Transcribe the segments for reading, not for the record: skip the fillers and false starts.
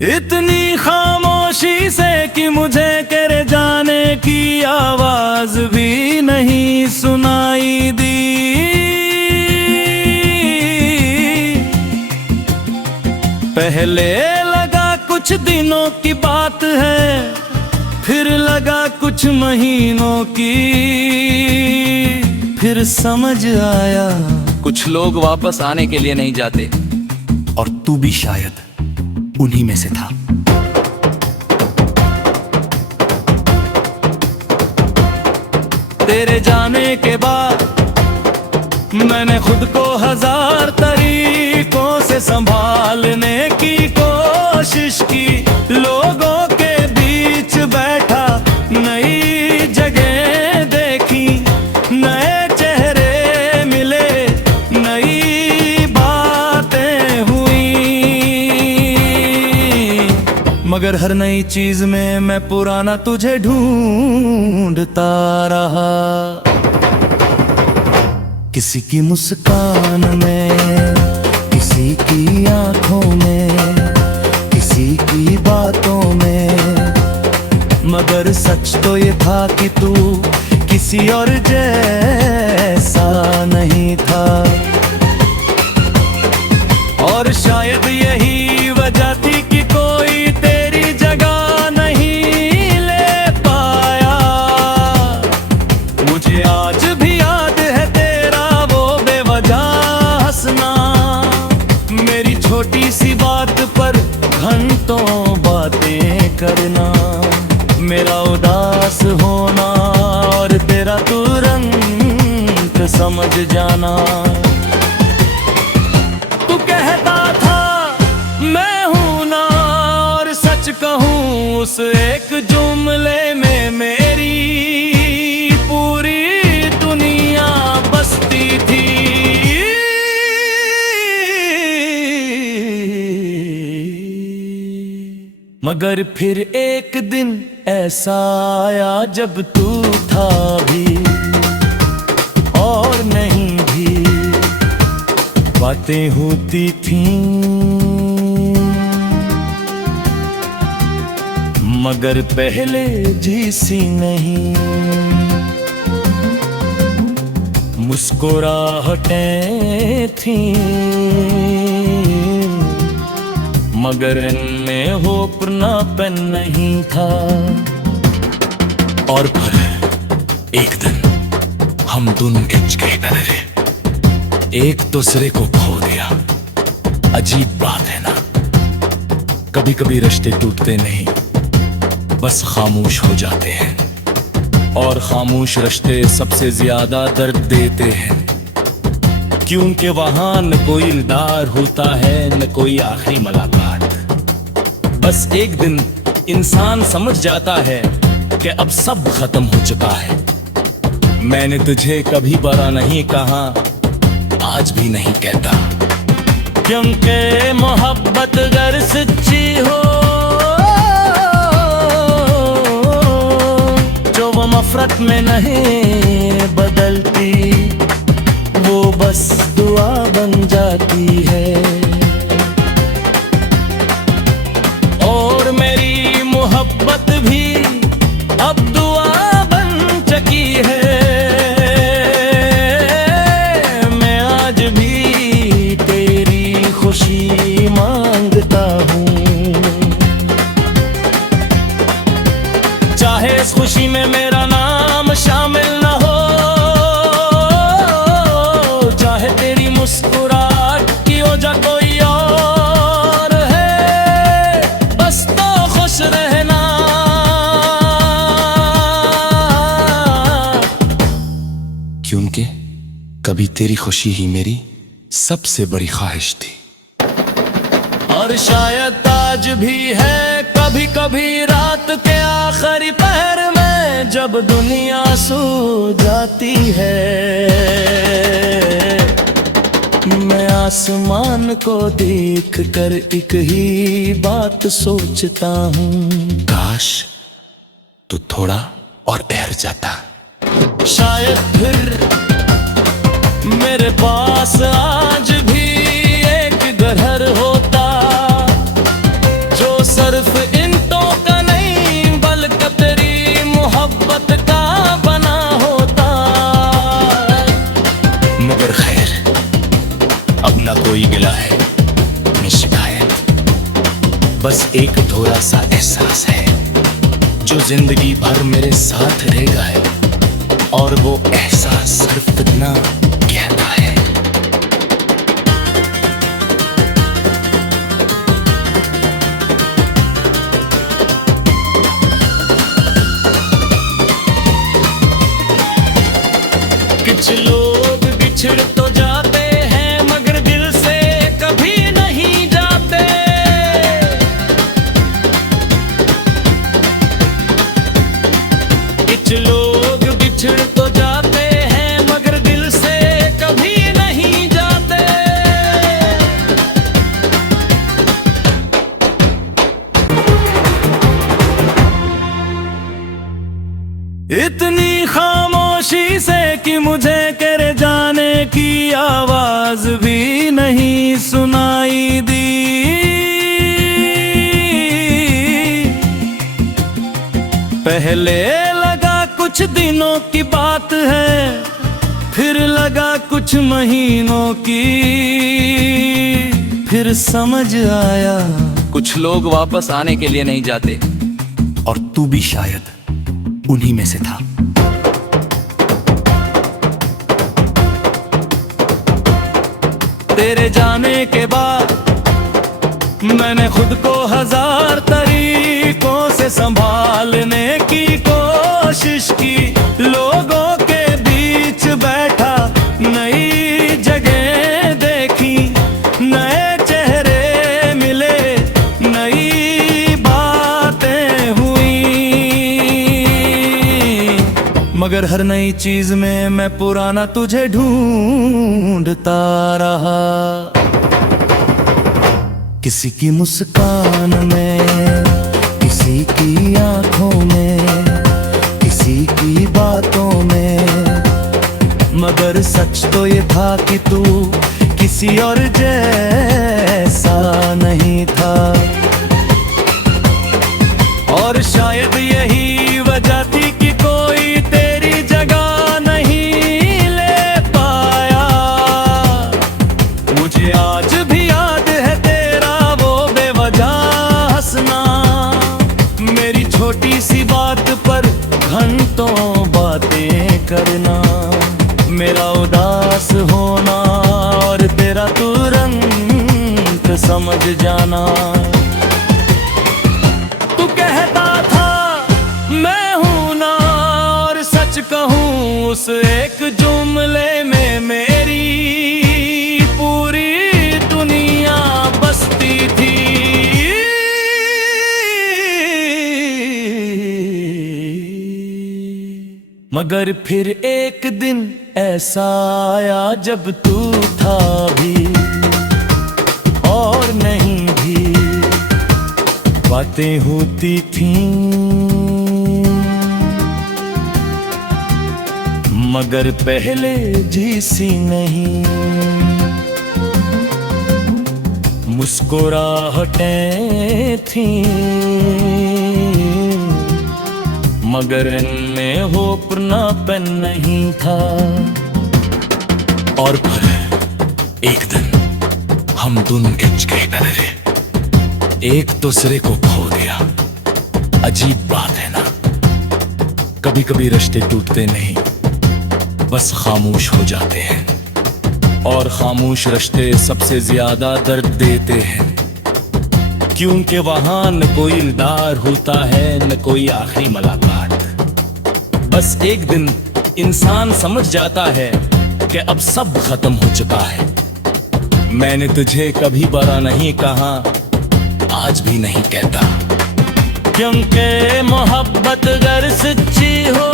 इतनी खामोशी से कि मुझे तेरे जाने की आवाज भी नहीं सुनाई दी। पहले लगा कुछ दिनों की बात है, फिर लगा कुछ महीनों की, फिर समझ आया कुछ लोग वापस आने के लिए नहीं जाते, और तू भी शायद उन्हीं में से था। तेरे जाने के बाद मैंने खुद को हजार तरीकों से संभालने की कोशिश की। लोगों के बीच बैठा, नई जगह देखी, नए चेहरे मिले, नई बातें हुई, मगर हर नई चीज में मैं पुराना तुझे ढूंढता रहा। किसी की मुस्कान में, किसी की आंखों में, किसी की बातों में, मगर सच तो ये था कि तू किसी और जैसा नहीं था। और शायद यही वजह थी कि कोई तेरी जगह नहीं ले पाया। मुझे आज भी याद है तेरा वो बेवजह हंसना, मेरी छोटी सी बात पर घंटों बातें करना, मेरा उदास होना और तेरा तुरंत समझ जाना। तू कहता था मैं हूं ना, और सच कहूं उस एक जुमले में मेरी पूरी दुनिया बसती थी। मगर फिर एक दिन ऐसा आया जब तू था भी और नहीं भी, बातें होती थीं, मगर पहले जैसी नहीं। मुस्कुराहटें थीं, मगर इनमें होपनापन नहीं था। और फिर एक दिन हम दोनों खिंच गए नजरे, एक दूसरे को खो दिया। अजीब बात है ना, कभी कभी रिश्ते टूटते नहीं, बस खामोश हो जाते हैं। और खामोश रिश्ते सबसे ज्यादा दर्द देते हैं, क्योंकि वहां न कोई इल्दार होता है, न कोई आखिरी मुलाकात। बस एक दिन इंसान समझ जाता है कि अब सब खत्म हो चुका है। मैंने तुझे कभी बुरा नहीं कहा, आज भी नहीं कहता, क्योंकि मोहब्बत अगर सच्ची हो, जो वो नफरत में नहीं बदलती, वो बस दुआ बन जाती है। और मेरी मोहब्बत भी अब दुआ बन चुकी है। मैं आज भी तेरी खुशी मांगता हूँ, चाहे इस खुशी में मेरा नाम शामिल न हो, चाहे तेरी मुस्कुराहट की वजह कोई और है, बस तो खुश रहना। क्योंकि कभी तेरी खुशी ही मेरी सबसे बड़ी ख्वाहिश थी। और शायद आज भी है कभी कभी रात के आखिरी पहर में, जब दुनिया सो जाती है, मैं आसमान को देख कर एक ही बात सोचता हूँ, काश तू थोड़ा और ठहर जाता। शायद फिर मेरे पास आज भी एक घर होता, जो न कोई गिला है न शिकायत, बस एक थोड़ा सा एहसास है जो जिंदगी भर मेरे साथ रहेगा है, और वो एहसास सिर्फ इतना कहता है। कुछ लोग बिछड़ तो जाते हैं मगर दिल से कभी नहीं जाते। कुछ लोग बिछड़ तो जाते हैं मगर दिल से कभी नहीं जाते। इतनी खामोशी से कि मुझे करे जाने की आवाज भी नहीं सुनाई दी। पहले लगा कुछ दिनों की बात है, फिर लगा कुछ महीनों की, फिर समझ आया कुछ लोग वापस आने के लिए नहीं जाते। और तू भी शायद उन्हीं में से था। तेरे जाने के बाद मैंने खुद को हजार तरीकों से संभालने की कोशिश की। लोगों के बीच बैठा, नई जगह देखी, नए चेहरे मिले, नई बातें हुई, मगर हर नई चीज में मैं पुराना तुझे ढूंढता रहा। किसी की मुस्कान में, किसी की आंखों में, किसी की बातों में, मगर सच तो ये था कि तू किसी और जैसा नहीं था। और शायद यही वजह थी कि कोई तेरी जगह नहीं ले पाया। मुझे आज भी याद है तेरा वो बेवजह हंसना, मेरी छोटी सी बात पर घंटों बातें करना, मेरा उदास होना और तेरा तुरंत समझ जाना। तू कहता था मैं हूं ना, और सच कहूं उस एक जुमले में मेरी पूरी दुनिया बसती थी। मगर फिर एक दिन ऐसा आया जब तू था भी और नहीं भी, बातें होती थीं, मगर पहले जैसी नहीं। मुस्कुराहटें थीं, मगर इनमें होप ना पेन नहीं था। और फिर एक दिन हम दोनों खिंच गए नजरे, एक दूसरे को खो दिया। अजीब बात है ना, कभी कभी रिश्ते टूटते नहीं, बस खामोश हो जाते हैं। और खामोश रिश्ते सबसे ज्यादा दर्द देते हैं, क्योंकि वहां न कोई इल्दार होता है न कोई आखिरी मुलाकात। बस एक दिन इंसान समझ जाता है कि अब सब खत्म हो चुका है। मैंने तुझे कभी बुरा नहीं कहा, आज भी नहीं कहता, क्योंकि मोहब्बत अगर सच्ची हो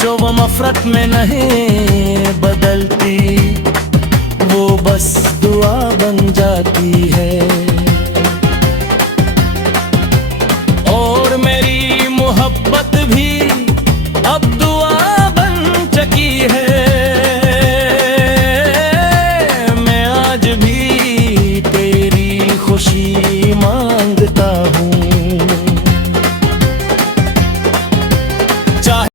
जो वो नफरत में नहीं